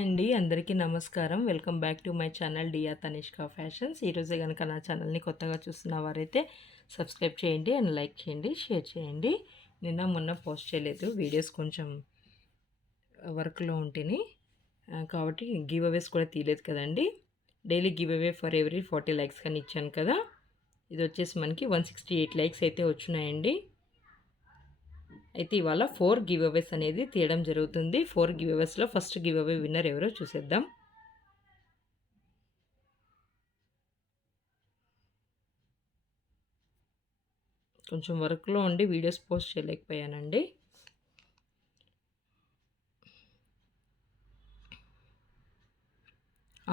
Hi అండి, అందరికీ నమస్కారం. Welcome back to my channel Dia Tanishka fashions. ఈరోజే కనుక నా ఛానల్ని కొత్తగా చూస్తున్న వారైతే సబ్స్క్రైబ్ చేయండి అండ్ లైక్ చేయండి, షేర్ చేయండి. నిన్న మొన్న పోస్ట్ చేయలేదు, వీడియోస్ కొంచెం వర్క్లో ఉంటేని కాబట్టి గివ్ అవేస్ కూడా తీయలేదు కదండి. Daily give away for every 40 likes కానీ ఇచ్చాను కదా. ఇది వచ్చేసి మనకి 168 లైక్స్ అయితే వచ్చినాయండి. అయితే ఇవాళ 4 గివ్ అవేస్ అనేది తీయడం జరుగుతుంది. 4 గివ్ అవేస్లో ఫస్ట్ గివ్ అవే విన్నర్ ఎవరో చూసేద్దాం. కొంచెం వర్క్లో ఉండి వీడియోస్ పోస్ట్ చేయలేకపోయానండి.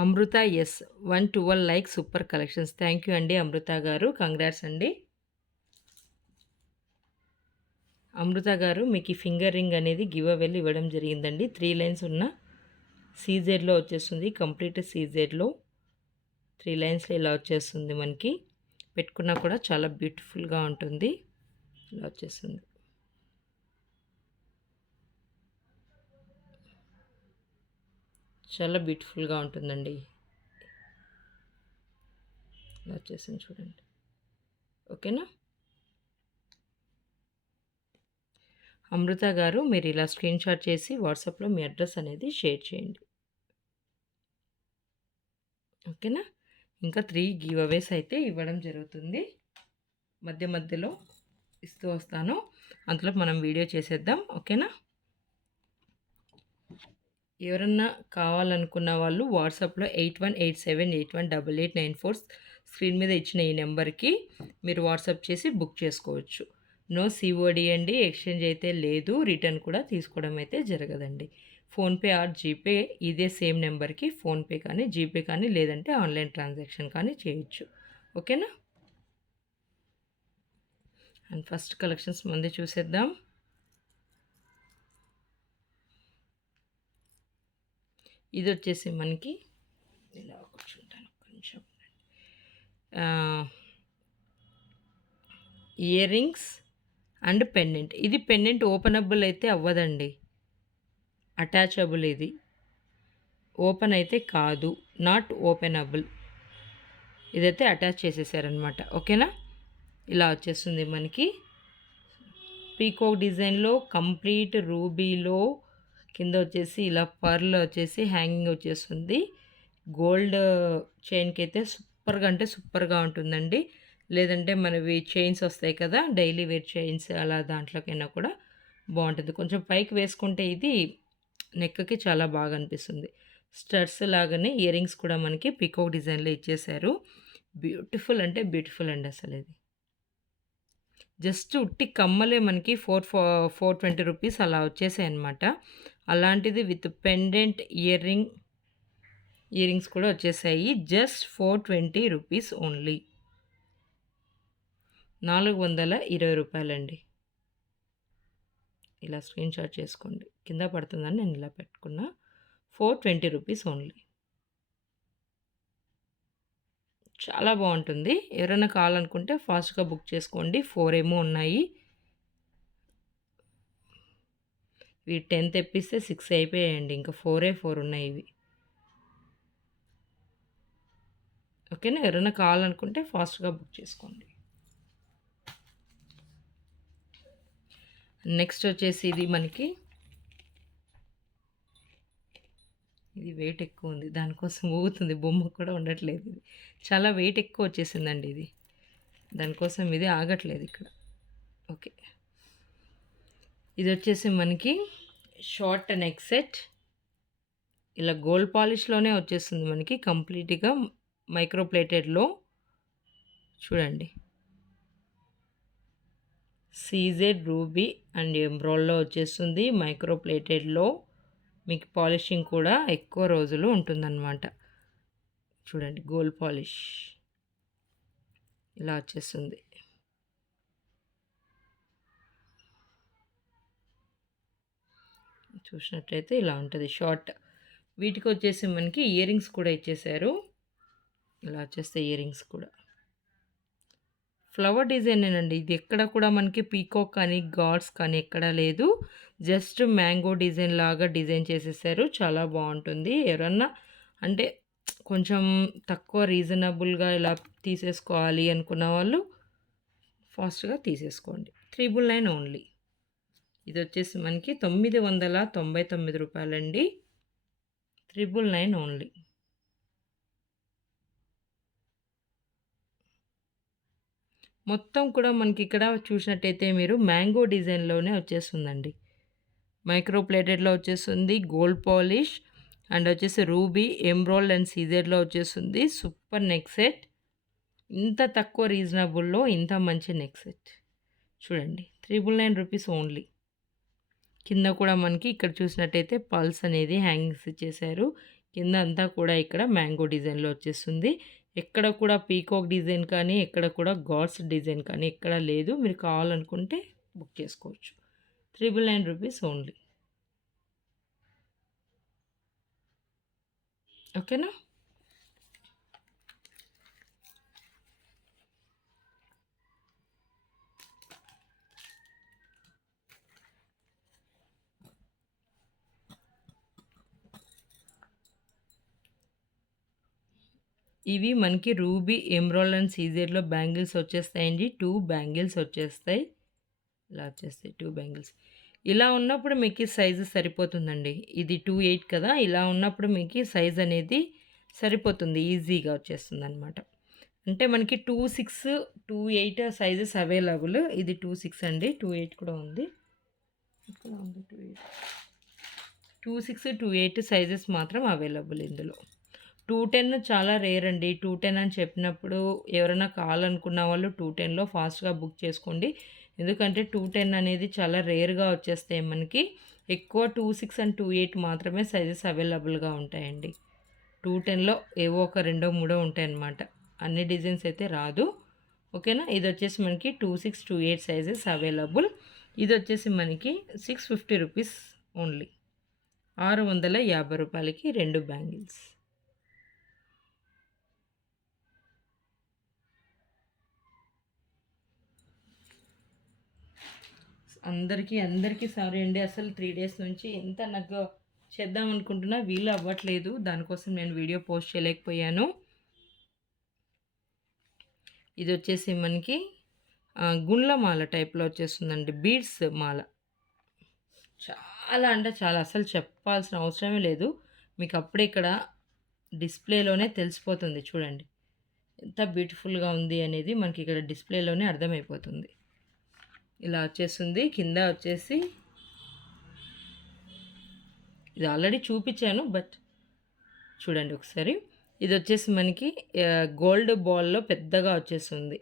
Amrutha S 112 like super collections. Thank you అండి అమృత గారు, కంగ్రాట్స్ అండి. అమృత గారు మీకు ఈ ఫింగర్ రింగ్ అనేది గివ్ అవేలు ఇవ్వడం జరిగిందండి. 3 లైన్స్ ఉన్న సీజెడ్లో వచ్చేస్తుంది, కంప్లీట్ సీజెడ్లో 3 లైన్స్లో ఇలా వచ్చేస్తుంది. మనకి పెట్టుకున్నా కూడా చాలా బ్యూటిఫుల్గా ఉంటుంది. ఇలా వచ్చేస్తుంది. చాలా బ్యూటిఫుల్గా ఉంటుందండి. ఇలా వచ్చేసింది చూడండి. ఓకేనా అమృత గారు, మీరు ఇలా స్క్రీన్ షాట్ చేసి వాట్సాప్లో మీ అడ్రస్ అనేది షేర్ చేయండి. ఓకేనా. ఇంకా 3 గివ్ అవేస్ అయితే ఇవ్వడం జరుగుతుంది. మధ్య మధ్యలో ఇస్తూ వస్తాను, అందులో మనం వీడియో చేసేద్దాం. ఓకేనా. ఎవరన్నా కావాలనుకున్న వాళ్ళు వాట్సాప్లో 8187818894 స్క్రీన్ మీద ఇచ్చిన ఈ నెంబర్కి మీరు వాట్సాప్ చేసి బుక్ చేసుకోవచ్చు. నో సిఓడి అండి, ఎక్స్చేంజ్ అయితే లేదు, రిటర్న్ కూడా తీసుకోవడం అయితే జరగదండి. ఫోన్పే ఆర్ జీపే ఇదే సేమ్ నెంబర్కి ఫోన్పే కానీ జీపే కానీ లేదంటే ఆన్లైన్ ట్రాన్సాక్షన్ కానీ చేయొచ్చు. ఓకేనా. అండ్ ఫస్ట్ కలెక్షన్స్ ముందే చూసేద్దాం. ఇది వచ్చేసి మనకి ఇలా కూర్చుంటాను కొంచెం, ఇయర్ రింగ్స్ అండ్ పెండెంట్. ఇది పెండెంట్ ఓపెనబుల్ అయితే అవ్వదండి, అటాచబుల్. ఇది ఓపెన్ అయితే కాదు, నాట్ ఓపెనబుల్. ఇదైతే అటాచ్ చేసేసారనమాట. ఓకేనా. ఇలా వచ్చేస్తుంది మనకి పీకాక్ డిజైన్లో, కంప్లీట్ రూబీలో, కింద వచ్చేసి ఇలా పర్ల్ వచ్చేసి హ్యాంగింగ్ వచ్చేస్తుంది. గోల్డ్ చైన్కి అయితే సూపర్గా అంటే సూపర్గా ఉంటుందండి. లేదంటే మనవి చైన్స్ వస్తాయి కదా, డైలీ వేర్ చైన్స్, అలా దాంట్లోకైనా కూడా బాగుంటుంది. కొంచెం పైకి వేసుకుంటే ఇది నెక్కి చాలా బాగా అనిపిస్తుంది. స్టడ్స్ లాగానే ఇయర్ రింగ్స్ కూడా మనకి పీకాక్ డిజైన్లో ఇచ్చేసారు. బ్యూటిఫుల్ అంటే బ్యూటిఫుల్ అండి అసలు. ఇది జస్ట్ ఉట్టి కమ్మలే మనకి 420 రూపీస్ అలా వచ్చేసాయి అనమాట. అలాంటిది విత్ పెండెంట్ ఇయర్ రింగ్స్ కూడా వచ్చేసాయి. జస్ట్ 420 రూపీస్ ఓన్లీ, 420 రూపాయలండి. ఇలా స్క్రీన్ షాట్ చేసుకోండి, కింద పడుతుందని నేను ఇలా పెట్టుకున్నా. 420 రూపీస్ ఓన్లీ. చాలా బాగుంటుంది. ఎవరైనా కావాలనుకుంటే ఫాస్ట్గా బుక్ చేసుకోండి. 4 ఏమో ఉన్నాయి. ఇవి 10 తెప్పిస్తే 6 అయిపోయాయండి, ఇంకా 4 ఉన్నాయి ఇవి. ఓకేనా. ఎవరైనా కావాలనుకుంటే ఫాస్ట్గా బుక్ చేసుకోండి. నెక్స్ట్ వచ్చేసి ఇది మనకి, ఇది వెయిట్ ఎక్కువ ఉంది, దానికోసం ఊగుతుంది, బొమ్మ కూడా ఉండట్లేదు. ఇది చాలా వెయిట్ ఎక్కువ వచ్చేసిందండి ఇది, దానికోసం ఇది ఆగట్లేదు ఇక్కడ. ఓకే. ఇది వచ్చేసి మనకి షార్ట్ నెక్ సెట్, ఇలా గోల్డ్ పాలిష్లోనే వచ్చేస్తుంది మనకి, కంప్లీట్గా మైక్రో ప్లేటెడ్లో. చూడండి, సీజెడ్ రూబీ అండ్ ఎంబ్రాయిడ్లో వచ్చేస్తుంది, మైక్రో ప్లేటెడ్లో. మీకు పాలిషింగ్ కూడా ఎక్కువ రోజులు ఉంటుందన్నమాట. చూడండి, గోల్డ్ పాలిష్ ఇలా వచ్చేస్తుంది. చూసినట్లయితే ఇలా ఉంటుంది షార్ట్. వీటికి వచ్చేసి మనకి ఇయర్ రింగ్స్ కూడా ఇచ్చేసారు. ఇలా వచ్చేస్తే ఇయర్ రింగ్స్ కూడా ఫ్లవర్ డిజైనేనండి. ఇది ఎక్కడ కూడా మనకి పీకాక్ కానీ, గాడ్స్ కానీ ఎక్కడా లేదు. జస్ట్ మ్యాంగో డిజైన్ లాగా డిజైన్ చేసేసారు. చాలా బావుంటుంది. ఎవరన్నా అంటే కొంచెం తక్కువ రీజనబుల్‌గా ఇలా తీసేసుకోవాలి అనుకున్న వాళ్ళు ఫాస్ట్‌గా తీసేసుకోండి. 999 ఓన్లీ. ఇదొచ్చేసి మనకి రూ. 999 999 ఓన్లీ. మొత్తం కూడా మనకిక్కడ చూసినట్టయితే మీరు మ్యాంగో డిజైన్‌లోనే వచ్చేస్తుందండి. మైక్రో ప్లేటెడ్‌లో వచ్చేస్తుంది. గోల్డ్ పాలిష్ అండ్ వచ్చేసి రూబీ, ఎమరాల్డ్ అండ్ సీజెడ్‌లో వచ్చేస్తుంది. Super neck set. ఇంత తక్కువ రీజనబుల్‌లో ఇంత మంచి నెక్ సెట్. చూడండి. రూ. 999 ఓన్లీ. కింద కూడా మనకి ఇక్కడ చూసినట్టయితే పల్స్ అనేది హ్యాంగింగ్స్ ఇచ్చేసారు. కింద అంతా కూడా ఇక్కడ మ్యాంగో డిజైన్‌లో వచ్చేస్తుంది. ఎక్కడ కూడా పీకాక్ డిజైన్ కానీ, ఎక్కడ కూడా గాడ్స్ డిజైన్ కానీ ఎక్కడ లేదు. మీరు కావాలనుకుంటే బుక్ చేసుకోవచ్చు. రూ. 999 ఓన్లీ. ఓకేనా? ఇవి మనకి రూబీ, ఎమరాల్డ్ అండ్ సీజెడ్‌లో బ్యాంగిల్స్ వచ్చేస్తాయండి. 2 బ్యాంగిల్స్ వచ్చేస్తాయి. ఇలా వచ్చేస్తాయి 2 బ్యాంగిల్స్. ఇలా ఉన్నప్పుడు మీకి సైజు సరిపోతుందండి. ఇది 28 కదా! ఇలా ఉన్నప్పుడు మీకి సైజ్ అనేది సరిపోతుంది. ఈజీగా వచ్చేస్తుందనమాట. అంటే మనకి 26, 28 సైజెస్ అవైలబుల్. ఇది 26 అండి. 28 కూడా ఉంది. ఇక్కడ ఉంది 28. 26, 28 సైజెస్ మాత్రం అవైలబుల్ ఇందులో. 210 చాలా రేర్ అండి. 210 అని చెప్పినప్పుడు ఎవరైనా కావాలనుకున్న వాళ్ళు 210లో ఫాస్ట్‌గా బుక్ చేసుకోండి. ఎందుకంటే 210 అనేది చాలా రేర్‌గా వచ్చేస్తాయి మనకి. ఎక్కువ 26 అండ్ 28 మాత్రమే సైజెస్ అవైలబుల్‌గా ఉంటాయండి. 210లో ఏవో ఒక రెండో, మూడో ఉంటాయన్నమాట. అన్ని డిజైన్స్ అయితే రాదు. ఓకేనా? ఇదొచ్చేసి మనకి 26, 28 సైజెస్ అవైలబుల్. ఇదొచ్చేసి మనకి రూ. 650 ఓన్లీ. రూ. 650కి 2 బ్యాంగిల్స్. అందరికీ సారీ అండి. అసలు 3 డేస్ నుంచి ఎంత నాకు చేద్దాం అనుకుంటున్నా వీలు అవ్వట్లేదు. దానికోసం నేను వీడియో పోస్ట్ చేయలేకపోయాను. ఇదొచ్చేసి మనకి గుండ్ల మాల టైప్‌లో వచ్చేస్తుందండి. బీడ్స్ మాల. చాలా అంటే చాలా అసలు చెప్పాల్సిన అవసరమే లేదు. మీకు అప్పుడే ఇక్కడ డిస్‌ప్లేలోనే తెలిసిపోతుంది చూడండి. ఎంత బ్యూటిఫుల్‌గా ఉంది అనేది మనకి ఇక్కడ డిస్‌ప్లేలోనే అర్థమైపోతుంది. ఇలా వచ్చేస్తుంది. కింద వచ్చేసి ఇది ఆల్రెడీ చూపించాను. బట్ చూడండి ఒకసారి. ఇది వచ్చేసి మనకి గోల్డ్ బాల్‌లో పెద్దగా వచ్చేస్తుంది.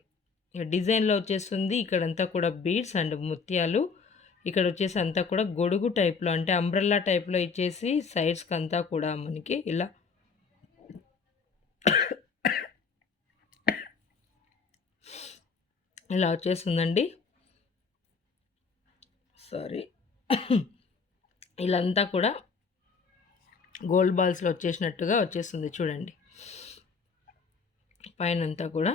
డిజైన్‌లో వచ్చేస్తుంది. ఇక్కడంతా కూడా బీడ్స్ అండ్ ముత్యాలు. ఇక్కడ వచ్చేసి అంతా కూడా గొడుగు టైప్‌లో అంటే అంబ్రెల్లా టైప్‌లో ఇచ్చేసి సైడ్స్‌కంతా కూడా మనకి ఇలా ఇలా వచ్చేస్తుందండి. సారీ. ఇలంతా కూడా గోల్డ్ బాల్స్‌లో వచ్చేసినట్టుగా వచ్చేస్తుంది చూడండి. పైనంతా కూడా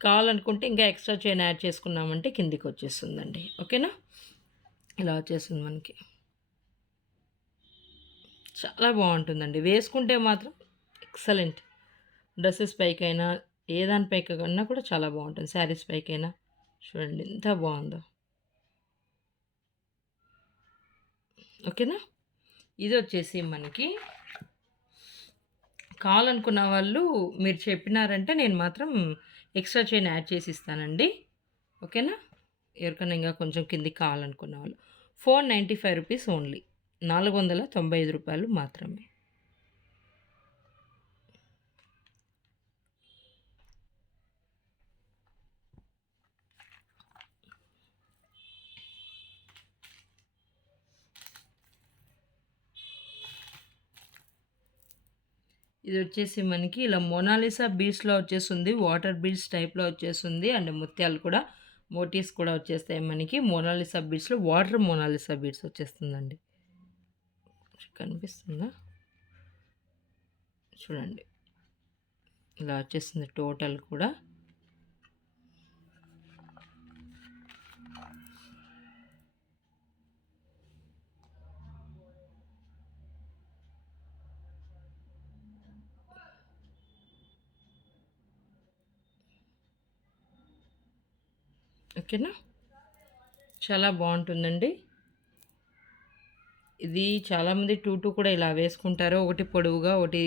కావాలనుకుంటే ఇంకా ఎక్స్ట్రా చైన్ యాడ్ చేసుకున్నామంటే కిందికి వచ్చేస్తుందండి. ఓకేనా? ఇలా వచ్చేస్తుంది మనకి. చాలా బాగుంటుందండి. వేసుకుంటే మాత్రం ఎక్సలెంట్. డ్రెస్సెస్ పైకైనా ఏ దానిపైకన్నా కూడా చాలా బాగుంటుంది. శారీస్ పైకైనా చూడండి ఎంత బాగుందో. ఓకేనా? ఇది వచ్చేసి మనకి కావాలనుకున్న వాళ్ళు మీరు చెప్పినారంటే నేను మాత్రం ఎక్స్ట్రా చైన్ యాడ్ చేసి ఇస్తానండి. ఓకేనా? ఎవరికైనా ఇంకా కొంచెం కిందికి కావాలనుకున్న వాళ్ళు. రూ. 495 ఓన్లీ. రూ. 495 మాత్రమే. ఇది వచ్చేసి మనకి ఇలా మొనాలిసా బీడ్స్‌లో వచ్చేస్తుంది. వాటర్ బీడ్స్ టైప్‌లో వచ్చేస్తుంది. అండ్ ముత్యాలు కూడా మోటివ్స్ కూడా వచ్చేస్తాయి మనకి. మొనాలిసా బీడ్స్‌లో వాటర్ మొనాలిసా బీడ్స్ వచ్చేస్తుందండి. కనిపిస్తుందా? చూడండి. ఇలా వచ్చేస్తుంది టోటల్ కూడా. ఓకేనా. చాలా బాగుంటుందండి. ఇది చాలామంది 2 కూడా ఇలా వేసుకుంటారు. ఒకటి పొడవుగా, ఒకటి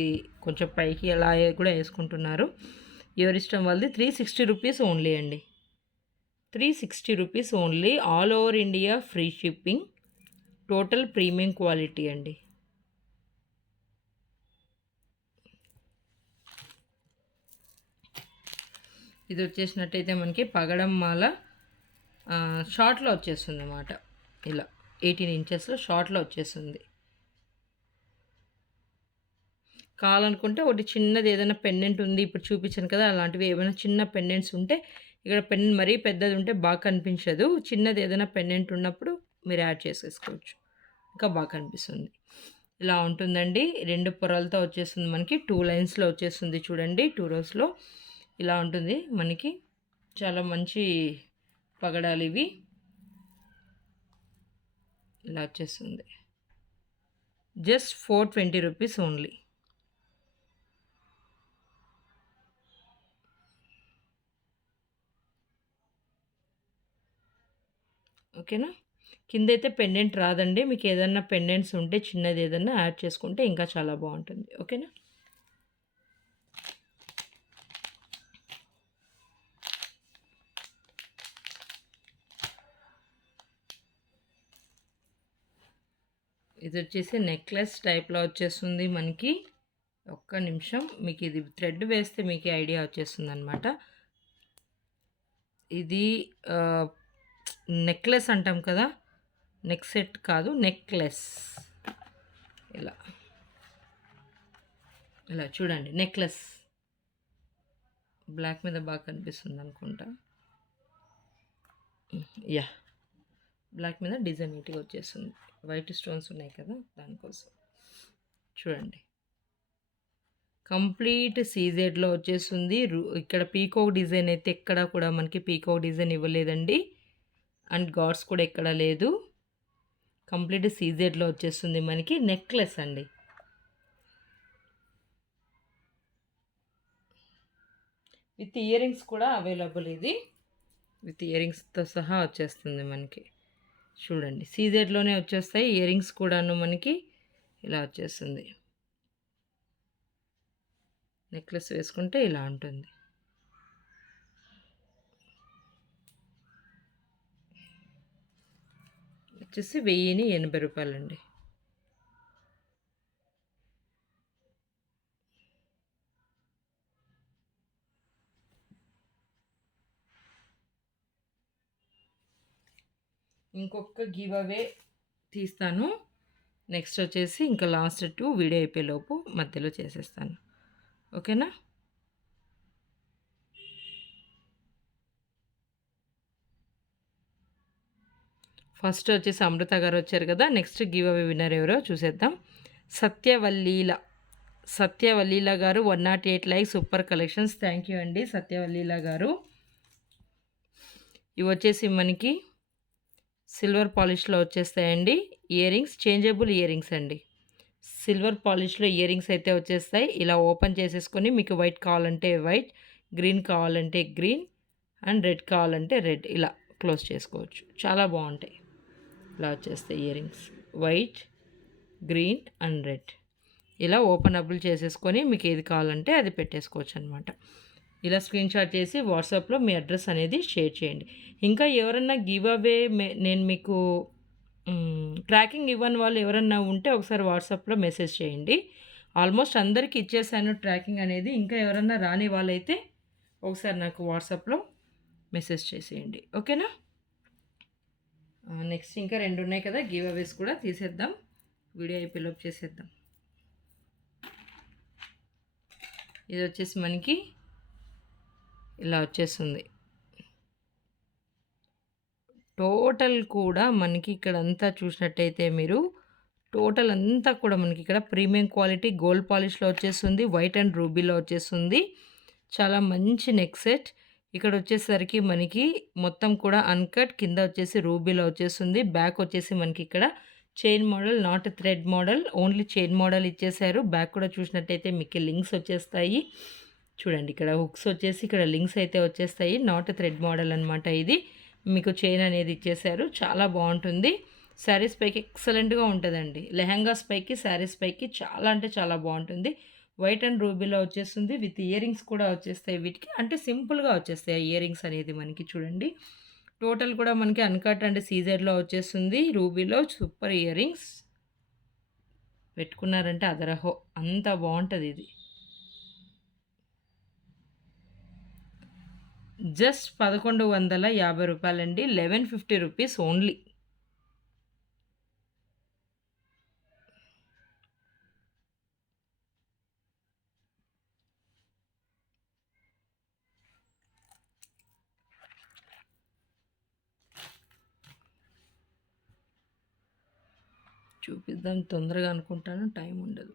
కొంచెం పైకి అలా కూడా వేసుకుంటున్నారు. ఎవరిష్టం వాళ్ళది. 360 రూపీస్ ఓన్లీ అండి. 360 rupees only. All over India free shipping. Total premium quality అండి. ఇది వచ్చేసినట్టయితే మనకి పగడం మాల షార్ట్లో వచ్చేస్తుంది అన్నమాట. ఇలా 18 ఇంచెస్లో షార్ట్లో వచ్చేస్తుంది. కావాలనుకుంటే ఒకటి చిన్నది ఏదైనా పెండెంట్ ఉంది, ఇప్పుడు చూపించాను కదా, అలాంటివి ఏమైనా చిన్న పెండెంట్స్ ఉంటే, ఇక్కడ పెండెంట్ మరీ పెద్దది ఉంటే బాగా కనిపించదు. చిన్నది ఏదైనా పెండెంట్ ఉన్నప్పుడు మీరు యాడ్ చేసేసుకోవచ్చు, ఇంకా బాగా కనిపిస్తుంది. ఇలా ఉంటుందండి. 2 పొరలతో వచ్చేస్తుంది మనకి. 2 లైన్స్లో వచ్చేస్తుంది చూడండి, 2 రోస్లో ఇలా ఉంటుంది మనకి. చాలా మంచి పగడాలు ఇవి. ఇలా వచ్చేస్తుంది. Just 420 rupees only. ఓకేనా. కిందైతే పెండెంట్ రాదండి. మీకు ఏదన్నా పెండెంట్స్ ఉంటే చిన్నది ఏదన్నా యాడ్ చేసుకుంటే ఇంకా చాలా బాగుంటుంది. ఓకేనా. ఇది వచ్చేసి నెక్లెస్ టైప్లో వచ్చేస్తుంది మనకి. ఒక్క నిమిషం, మీకు ఇది థ్రెడ్ వేస్తే మీకు ఐడియా వచ్చేస్తుంది అనమాట. ఇది నెక్లెస్ అంటాం కదా, నెక్ సెట్ కాదు, నెక్లెస్. ఇలా ఇలా చూడండి, నెక్లెస్. బ్లాక్ మీద బాగా కనిపిస్తుంది అనుకుంటా. యా, బ్లాక్ మీద డిజైన్ నీట్గా వచ్చేస్తుంది. వైట్ స్టోన్స్ ఉన్నాయి కదా, దానికోసం. చూడండి, కంప్లీట్ సీజెడ్లో వచ్చేస్తుంది. ఇక్కడ పీకాక్ డిజైన్ అయితే ఎక్కడ కూడా మనకి పీకాక్ డిజైన్ ఇవ్వలేదండి, అండ్ గాడ్స్ కూడా ఎక్కడ లేదు. కంప్లీట్ సీజెడ్లో వచ్చేస్తుంది మనకి. నెక్లెస్ అండి. విత్ ఇయర్ రింగ్స్ కూడా అవైలబుల్. ఇది విత్ ఇయర్ రింగ్స్తో సహా వచ్చేస్తుంది మనకి. చూడండి, సీజెడ్లోనే వచ్చేస్తాయి. ఇయర్ రింగ్స్ కూడాను మనకి ఇలా వచ్చేస్తుంది. నెక్లెస్ వేసుకుంటే ఇలా ఉంటుంది. వచ్చేసి 1080 రూపాయలండి. ఇంకొక గివ్ అవే తీస్తాను. నెక్స్ట్ వచ్చేసి ఇంకా లాస్ట్ 2 వీడియో అయిపోయేలోపు మధ్యలో చేసేస్తాను. ఓకేనా. ఫస్ట్ వచ్చేసి అమృత గారు వచ్చారు కదా. నెక్స్ట్ గివ్ అవే విన్నర్ ఎవరో చూసేద్దాం. సత్యవల్లీల గారు 108 like, super collections. Thank you అండి సత్యవల్లీల గారు. ఇవి వచ్చేసి మనకి సిల్వర్ పాలిష్లో వచ్చేస్తాయండి. Ear rings changeable ear rings అండి. సిల్వర్ పాలిష్లో ఇయర్ రింగ్స్ అయితే వచ్చేస్తాయి. ఇలా ఓపెన్ చేసేసుకొని మీకు వైట్ కావాలంటే వైట్, గ్రీన్ కావాలంటే గ్రీన్, అండ్ రెడ్ కావాలంటే రెడ్ ఇలా క్లోజ్ చేసుకోవచ్చు. చాలా బాగుంటాయి. ఇలా వచ్చేస్తాయి ear rings, white, green and red. ఇలా ఓపెనబుల్ చేసేసుకొని మీకు ఏది కావాలంటే అది పెట్టేసుకోవచ్చు అనమాట. ఇలా స్క్రీన్ షాట్ చేసి వాట్సాప్లో మీ అడ్రస్ అనేది షేర్ చేయండి. ఇంకా ఎవరన్నా గివ్ అవే నేను మీకు ట్రాకింగ్ ఇవ్వని వాళ్ళు ఎవరన్నా ఉంటే ఒకసారి వాట్సాప్లో మెసేజ్ చేయండి. ఆల్మోస్ట్ అందరికీ ఇచ్చేసాను ట్రాకింగ్ అనేది. ఇంకా ఎవరన్నా రాని వాళ్ళైతే ఒకసారి నాకు వాట్సాప్లో మెసేజ్ చేసేయండి. ఓకేనా. నెక్స్ట్ ఇంకా 2 ఉన్నాయి కదా, గివ్ అవేస్ కూడా తీసేద్దాం. వీడియో అయిపోయేలోపు చేసేద్దాం. ఇది వచ్చేసి మనకి ఇలా వచ్చేస్తుంది. టోటల్ కూడా మనకి ఇక్కడ అంతా చూసినట్టయితే మీరు టోటల్ అంతా కూడా మనకి ఇక్కడ ప్రీమియం క్వాలిటీ గోల్డ్ పాలిష్లో వచ్చేస్తుంది. వైట్ అండ్ రూబీలో వచ్చేస్తుంది. చాలా మంచి నెక్ సెట్. ఇక్కడ వచ్చేసరికి మనకి మొత్తం కూడా అన్కట్, కింద వచ్చేసి రూబీలో వచ్చేస్తుంది. బ్యాక్ వచ్చేసి మనకి ఇక్కడ chain model, not thread model, only chain model ఇచ్చేసారు. బ్యాక్ కూడా చూసినట్టయితే మీకు లింక్స్ వచ్చేస్తాయి. చూడండి, ఇక్కడ హుక్స్ వచ్చేసి ఇక్కడ లింక్స్ అయితే వచ్చేస్తాయి. నాట్ థ్రెడ్ మోడల్ అనమాట ఇది. మీకు చైన్ అనేది ఇచ్చేసారు. చాలా బాగుంటుంది. శారీస్ పైకి ఎక్సలెంట్గా ఉంటుందండి. లెహంగాస్ పైకి, శారీస్ పైకి చాలా అంటే చాలా బాగుంటుంది. వైట్ అండ్ రూబీలో వచ్చేస్తుంది. విత్ ఇయర్ రింగ్స్ కూడా వచ్చేస్తాయి వీటికి. అంటే సింపుల్గా వచ్చేస్తాయి ఇయర్ రింగ్స్ అనేది మనకి చూడండి. టోటల్ కూడా మనకి అన్కట్ అండ్ సీజర్లో వచ్చేస్తుంది. రూబీలో సూపర్ ఇయర్ రింగ్స్ పెట్టుకున్నారంటే అదరహో అంత బాగుంటుంది ఇది. జస్ట్ 1150 రూపాయలండి. 1150 రూపీస్ ఓన్లీ. చూపిద్దాం తొందరగా అనుకుంటాను, టైం ఉండదు.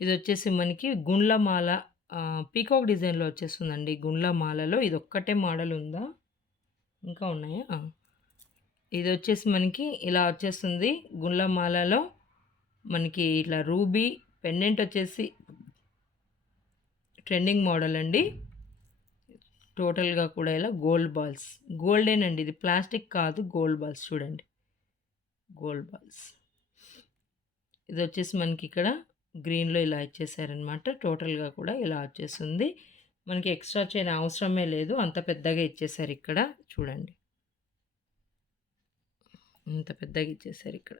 ఇది వచ్చేసి మనకి గుండ్లమాల పీకాక్ డిజైన్లో వచ్చేస్తుందండి. గుండ్లమాలలో ఇది ఒక్కటే మోడల్ ఉందా, ఇంకా ఉన్నాయా? ఇది వచ్చేసి మనకి ఇలా వచ్చేస్తుంది. గుండ్లమాలలో మనకి ఇట్లా రూబీ పెండెంట్ వచ్చేసి ట్రెండింగ్ మోడల్ అండి. టోటల్గా కూడా ఇలా గోల్డ్ బాల్స్, గోల్డేనండి ఇది, ప్లాస్టిక్ కాదు, గోల్డ్ బాల్స్ చూడండి, గోల్డ్ బాల్స్. ఇది వచ్చేసి మనకి ఇక్కడ గ్రీన్లో ఇలా ఇచ్చేసారనమాట. టోటల్గా కూడా ఇలా వచ్చేస్తుంది. మనకి ఎక్స్ట్రా చైన్ అవసరమే లేదు, అంత పెద్దగా ఇచ్చేసారు ఇక్కడ చూడండి, అంత పెద్దగా ఇచ్చేసారు ఇక్కడ.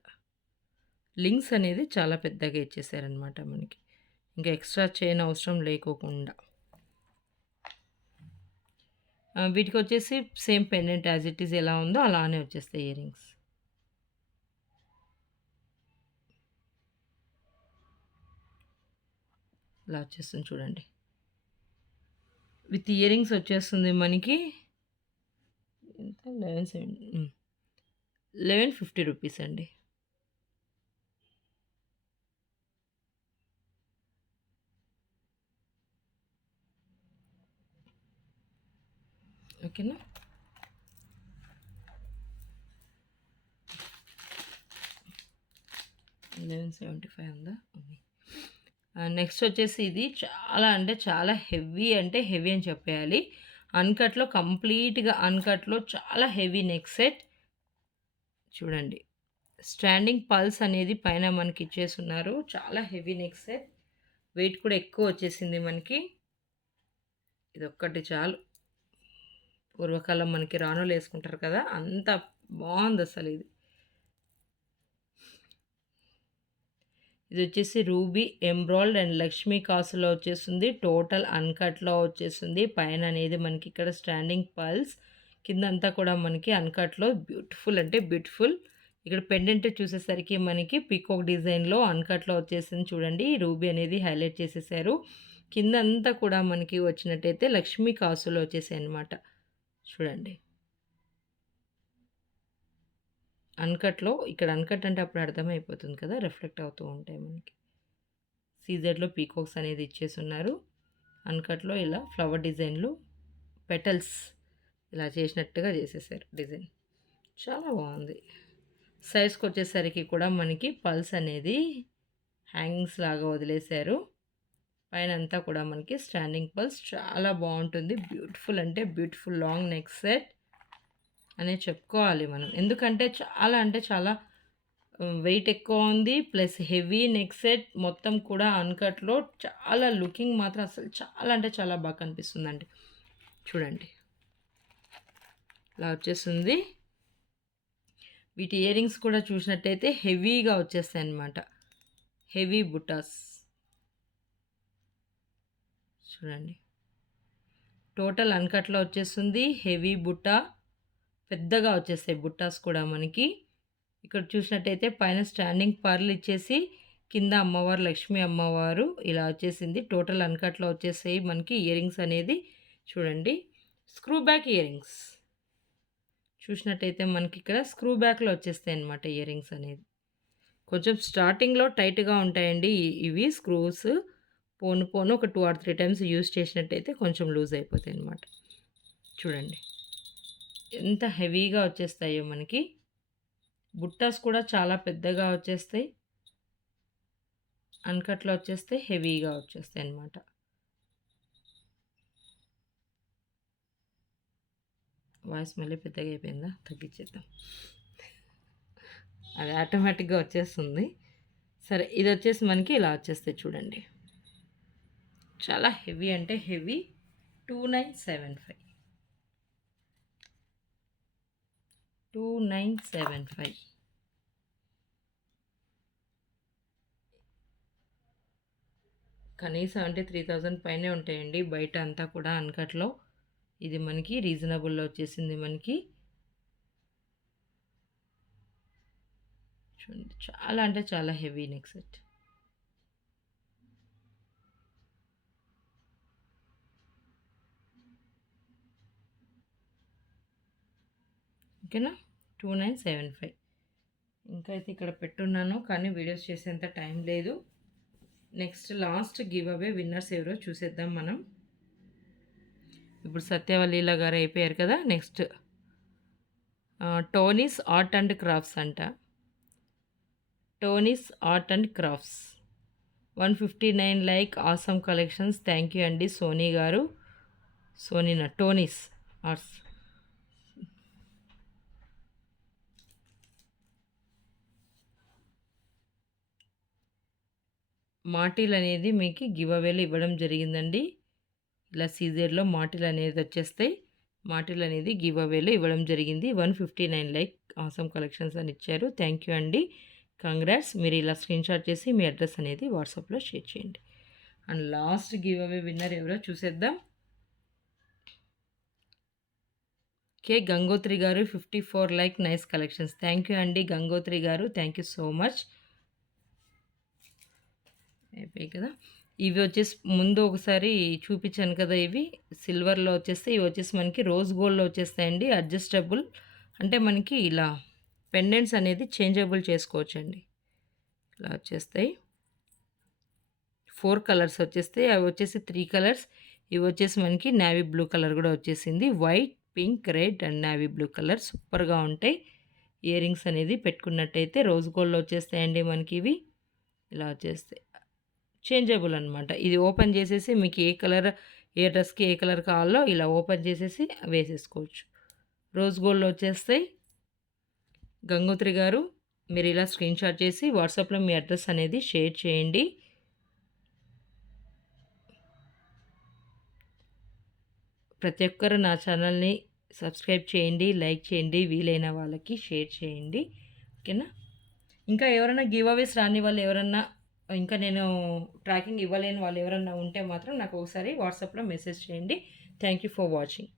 లింక్స్ అనేది చాలా పెద్దగా ఇచ్చేసారనమాట మనకి, ఇంకా ఎక్స్ట్రా చైన్ అవసరం లేకోకుండా. వీటికి వచ్చేసి same pendant as it is ఎలా ఉందో అలానే వచ్చేస్తాయి ఇయర్ రింగ్స్. ఇలా వచ్చేస్తుంది చూడండి. విత్ ఇయర్ రింగ్స్ వచ్చేస్తుంది మనకి ఎంత 1150 రూపీస్ అండి. ఓకేనా. $1175 ఉందా. నెక్స్ట్ వచ్చేసి ఇది చాలా అంటే చాలా హెవీ అంటే హెవీ అని చెప్పేయాలి. అన్కట్లో కంప్లీట్గా అన్కట్లో చాలా హెవీ నెక్ సెట్ చూడండి. స్టాండింగ్ పల్స్ అనేది పైన మనకి ఇచ్చేస్తున్నారు. చాలా హెవీ నెక్ సెట్, వెయిట్ కూడా ఎక్కువ వచ్చేసింది మనకి. ఇది ఒక్కటి చాలు. పూర్వకాలం మనకి రాణులు వేసుకుంటారు కదా, అంత బాగుంది అసలు ఇది. ఇది వచ్చేసి రూబీ ఎంబ్రాయిడ్ అండ్ లక్ష్మీ కాసులో వచ్చేస్తుంది. టోటల్ అన్కట్లో వచ్చేస్తుంది. పైన అనేది మనకి ఇక్కడ స్టాండింగ్ పల్స్, కింద అంతా కూడా మనకి అన్కట్లో బ్యూటిఫుల్ అంటే బ్యూటిఫుల్. ఇక్కడ పెండెంట్ చూసేసరికి మనకి పీకాక్ డిజైన్లో అన్కట్లో వచ్చేసింది చూడండి. రూబీ అనేది హైలైట్ చేసేసారు. కింద అంతా కూడా మనకి వచ్చినట్టయితే లక్ష్మీ కాసులో వచ్చేసాయి అన్నమాట చూడండి. అన్కట్లో ఇక్కడ అన్కట్ అంటే అప్పుడు అర్థమైపోతుంది కదా, రిఫ్లెక్ట్ అవుతూ ఉంటాయి మనకి. సీజెడ్లో పీకాక్స్ అనేది ఇచ్చేసి ఉన్నారు. అన్కట్లో ఇలా ఫ్లవర్ డిజైన్లు, పెటల్స్ ఇలా చేసినట్టుగా చేసేసారు డిజైన్, చాలా బాగుంది. సైజ్కి వచ్చేసరికి కూడా మనకి పల్స్ అనేది హ్యాంగింగ్స్ లాగా వదిలేశారు. పైన అంతా కూడా మనకి స్టాండింగ్ పల్స్, చాలా బాగుంటుంది. బ్యూటిఫుల్ అంటే బ్యూటిఫుల్ లాంగ్ నెక్ సెట్ అనే చెప్పుకోవాలి మనం. ఎందుకంటే చాలా అంటే చాలా వెయిట్ ఎక్కువ ఉంది, ప్లస్ హెవీ నెక్ సెట్, మొత్తం కూడా అన్కట్లో చాలా లుకింగ్ మాత్రం అసలు చాలా అంటే చాలా బాగా కనిపిస్తుందండి చూడండి. ఇలా వచ్చేస్తుంది. వీటి ఇయర్ రింగ్స్ కూడా చూసినట్టయితే హెవీగా వచ్చేస్తాయి అన్నమాట, హెవీ బుటాస్ చూడండి. టోటల్ అన్కట్లో వచ్చేస్తుంది. హెవీ బుట్ట పెద్దగా వచ్చేస్తాయి బుట్టాస్ కూడా మనకి. ఇక్కడ చూసినట్టయితే పైన స్టాండింగ్ పర్ల్ ఇచ్చేసి కింద అమ్మవారు లక్ష్మీ అమ్మవారు ఇలా వచ్చేసింది. టోటల్ అన్కట్లో వచ్చేసాయి మనకి ఇయర్ రింగ్స్ అనేది చూడండి. స్క్రూ బ్యాక్ ఇయర్ రింగ్స్ చూసినట్టయితే మనకి ఇక్కడ స్క్రూ బ్యాక్లో వచ్చేస్తాయి అన్నమాట ఇయర్ రింగ్స్ అనేది. కొంచెం స్టార్టింగ్లో టైట్గా ఉంటాయండి ఇవి స్క్రూస్. పోను పోను ఒక 2 or 3 టైమ్స్ యూజ్ చేసినట్టయితే కొంచెం లూజ్ అయిపోతాయి అన్నమాట చూడండి. ఎంత హెవీగా వచ్చేస్తాయో మనకి. బుట్టాస్ కూడా చాలా పెద్దగా వచ్చేస్తాయి, అన్కట్లో వచ్చేస్తే హెవీగా వచ్చేస్తాయి అన్నమాట. వాయిస్ మళ్ళీ పెద్దగా అయిపోయిందా? తగ్గించేద్దాం. అది ఆటోమేటిక్‌గా వచ్చేస్తుంది. సరే ఇది వచ్చేసి మనకి ఇలా వచ్చేస్తాయి చూడండి. చాలా హెవీ అంటే హెవీ 2975. 2975. కనీసం అంటే 3000 పైనే ఉంటాయండి బయట అంతా కూడా అన్‌కట్‌లో. ఇది మనకి రీజనబుల్‌లో వచ్చేసింది మనకి. చూడండి చాలా అంటే చాలా హెవీ నెక్ సెట్. ఓకేనా? 2975. ఇంకా అయితే ఇక్కడ పెట్టున్నాను కానీ వీడియోస్ చేసేంత టైం లేదు. Next last giveaway winners ఎవరో చూసేద్దాం మనం. ఇప్పుడు సత్యవలీల గారు అయిపోయారు కదా. Next Tony's art and crafts అంట. Tony's art and crafts 159 like awesome collections. Thank you అండి సోనీ గారు. సోనీనా టోనీస్ ఆర్ట్స్. మాటిల్ అనేది మీకు గివ్ అవేలో ఇవ్వడం జరిగిందండి. ఇలా సీజర్లో మాటిల్ అనేది వచ్చేస్తాయి. మాటిల్ అనేది గివ్ అవేలో ఇవ్వడం జరిగింది. 159 లైక్ ఆసమ్ కలెక్షన్స్ అని ఇచ్చారు. థ్యాంక్ యూ అండి. కంగ్రాట్స్. మీరు ఇలా స్క్రీన్‌షాట్ చేసి మీ అడ్రస్ అనేది వాట్సాప్‌లో షేర్ చేయండి. And last giveaway winner ఎవరో చూసేద్దాం. కే గంగోత్రి గారు 54 like nice collections. Thank you అండి గంగోత్రి గారు. Thank you so much. అయిపోయాయి కదా. ఇవి వచ్చేసి ముందు ఒకసారి చూపించాను కదా. ఇవి సిల్వర్లో వచ్చేస్తే ఇవి వచ్చేసి మనకి రోజ్ గోల్డ్లో వచ్చేస్తాయండి. అడ్జస్టబుల్ అంటే మనకి ఇలా పెండెంట్స్ అనేది చేంజబుల్ చేసుకోవచ్చండి. ఇలా వచ్చేస్తాయి. 4 కలర్స్ వచ్చేస్తాయి. అవి వచ్చేసి 3 కలర్స్. ఇవి వచ్చేసి మనకి నేవీ బ్లూ కలర్ కూడా వచ్చేసింది. White, pink, red and navy blue colour సూపర్గా ఉంటాయి. ఇయర్ రింగ్స్ అనేది పెట్టుకున్నట్టయితే రోజ్ గోల్డ్లో వచ్చేస్తాయండి మనకి ఇవి. ఇలా వచ్చేస్తాయి. చేంజబుల్ అనమాట. ఇది ఓపెన్ చేసేసి మీకు ఏ కలర్ ఏ డ్రెస్కి ఏ కలర్ కావాలో ఇలా ఓపెన్ చేసేసి వేసేసుకోవచ్చు. రోజ్ గోల్డ్లో వచ్చేస్తాయి. గంగోత్రి గారు మీరు ఇలా స్క్రీన్‌షాట్ చేసి వాట్సాప్‌లో మీ అడ్రస్ అనేది షేర్ చేయండి. ప్రతి ఒక్కరు నా ఛానల్ని సబ్స్క్రైబ్ చేయండి, లైక్ చేయండి, వీలైన వాళ్ళకి షేర్ చేయండి. ఓకేనా? ఇంకా ఎవరైనా గివ్ అవేస్ రాని వాళ్ళు ఎవరన్నా ఇంకా నేను ట్రాకింగ్ ఇవ్వలేని వాళ్ళు ఎవరన్నా ఉంటే మాత్రం నాకు ఒకసారి వాట్సాప్‌లో మెసేజ్ చేయండి. Thank you for watching.